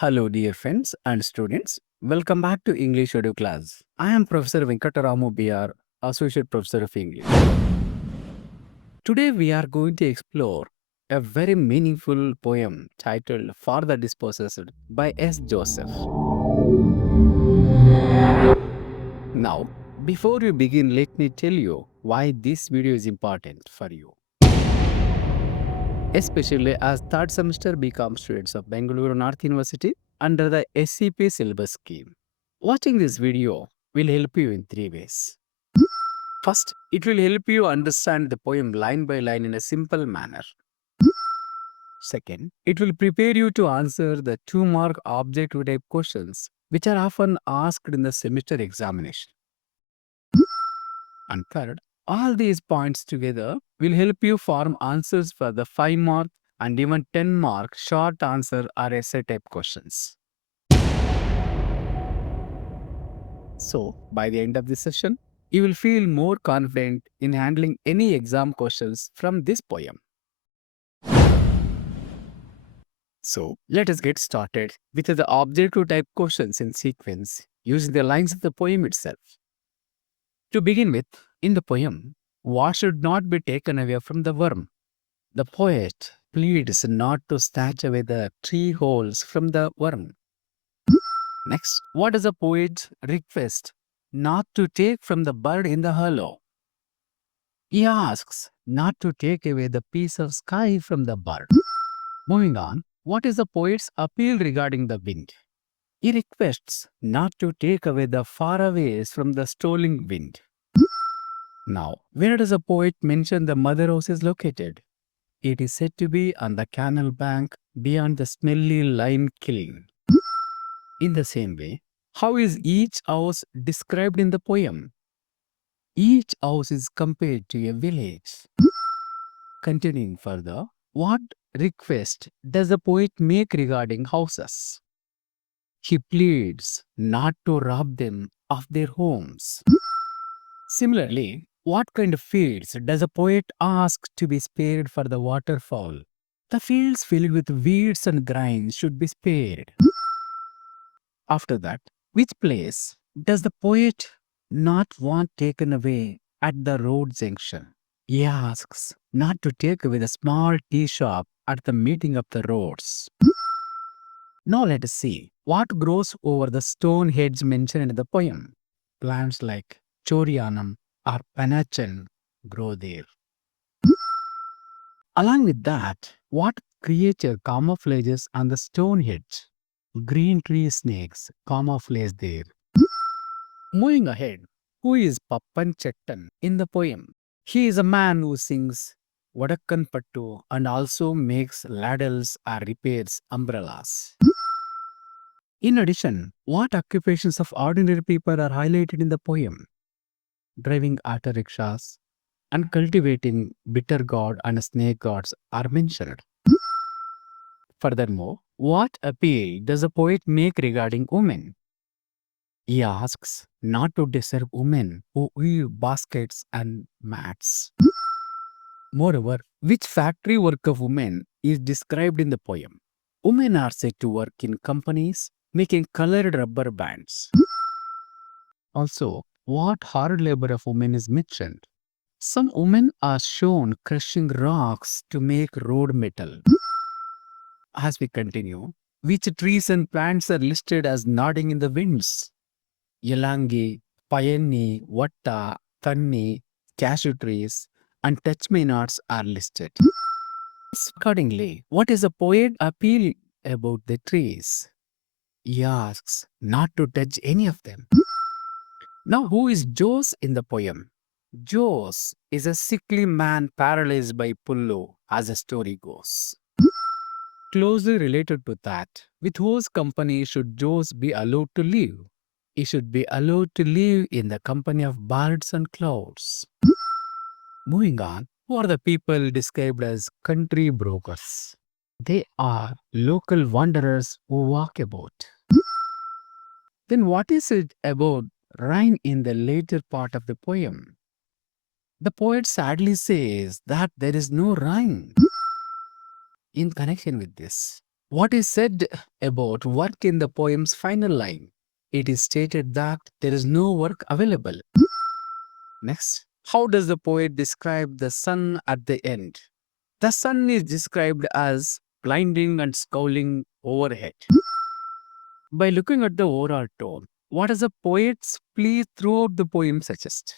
Hello, dear friends and students. Welcome back to EnglishEduClaz. I am Professor Venkataramu B.R., Associate Professor of English. Today, we are going to explore a very meaningful poem titled For the Dispossessed by S.JOSEPH. Now, before we begin, let me tell you why this video is important for you, especially as third semester BCom students of Bengaluru North University under the SCP syllabus scheme. Watching this video will help you in three ways. First, it will help you understand the poem line by line in a simple manner. Second, it will prepare you to answer the 2-mark objective type questions which are often asked in the semester examination. And third, all these points together will help you form answers for the 5-mark and even 10-mark short answer or essay type questions. So, by the end of this session, you will feel more confident in handling any exam questions from this poem. So, let us get started with the objective type questions in sequence using the lines of the poem itself. To begin with, in the poem, what should not be taken away from the worm? The poet pleads not to snatch away the 3 holes from the worm. Next, what does the poet request? Not to take from the bird in the hollow. He asks not to take away the piece of sky from the bird. Moving on, what is the poet's appeal regarding the wind? He requests not to take away the faraways from the stolen wind. Now, where does the poet mention the mother house is located? It is said to be on the canal bank beyond the smelly lime kiln. In the same way, how is each house described in the poem? Each house is compared to a village. Continuing further, what request does the poet make regarding houses? He pleads not to rob them of their homes. Similarly, what kind of fields does the poet ask to be spared for the waterfowl? The fields filled with weeds and grains should be spared. After that, which place does the poet not want taken away at the road junction? He asks not to take away the small tea shop at the meeting of the roads. Now let us see what grows over the stone hedge mentioned in the poem. Plants like chorianum or panachan grow there. Along with that, what creature camouflages on the stone hedge? Green tree snakes camouflage there. Moving ahead, who is Pappan Chettan in the poem? He is a man who sings Vadakkan Pattu and also makes ladles or repairs umbrellas. In addition, what occupations of ordinary people are highlighted in the poem? Driving auto rickshaws and cultivating bitter gourd and snake gourds are mentioned. Furthermore, what appeal does the poet make regarding women? He asks not to disturb women who weave baskets and mats. Moreover, which factory work of women is described in the poem? Women are said to work in companies making colored rubber bands. Also, what hard labor of women is mentioned? Some women are shown crushing rocks to make road metal. As we continue, which trees and plants are listed as nodding in the winds? Yalangi, Payani, Vatta, Thanni, cashew trees, and touch-me nots are listed. Accordingly, what is the poet appeal about the trees? He asks not to touch any of them. Now, who is Jos in the poem? Jos is a sickly man paralyzed by Pullu, as the story goes. Closely related to that, with whose company should Jos be allowed to live? He should be allowed to live in the company of birds and clouds. Moving on, who are the people described as country brokers? They are local wanderers who walk about. Then what is it about rain in the later part of the poem? The poet sadly says that there is no rain. In connection with this, What is said about work in the poem's final line? It is stated that there is no work available. Next, how does the poet describe the sun at the end? The sun is described as blinding and scowling overhead. By looking at the overall tone, what does the poet's plea throughout the poem suggest?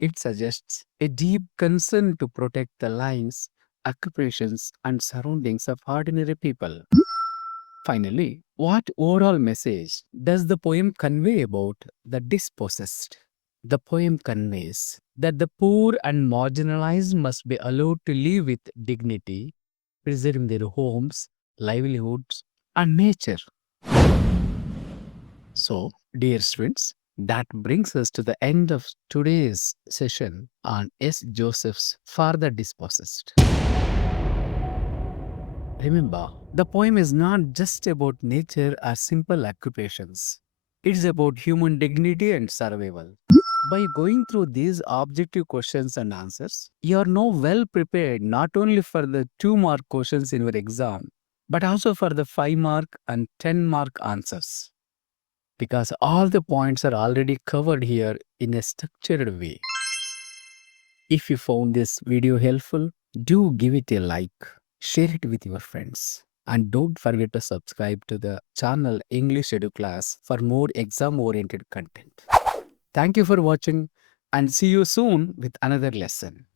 It suggests a deep concern to protect the lives, occupations, and surroundings of ordinary people. Finally, what overall message does the poem convey about the dispossessed? The poem conveys that the poor and marginalized must be allowed to live with dignity, preserving their homes, livelihoods, and nature. So, dear students, that brings us to the end of today's session on S.JOSEPH's For the Dispossessed. Remember, the poem is not just about nature or simple occupations. It's about human dignity and survival. By going through these objective questions and answers, you are now well prepared not only for the 2-mark questions in your exam, but also for the 5-mark and 10-mark answers. Because all the points are already covered here in a structured way. If you found this video helpful, do give it a like, share it with your friends, and don't forget to subscribe to the channel EnglishEduClaz for more exam-oriented content. Thank you for watching and see you soon with another lesson.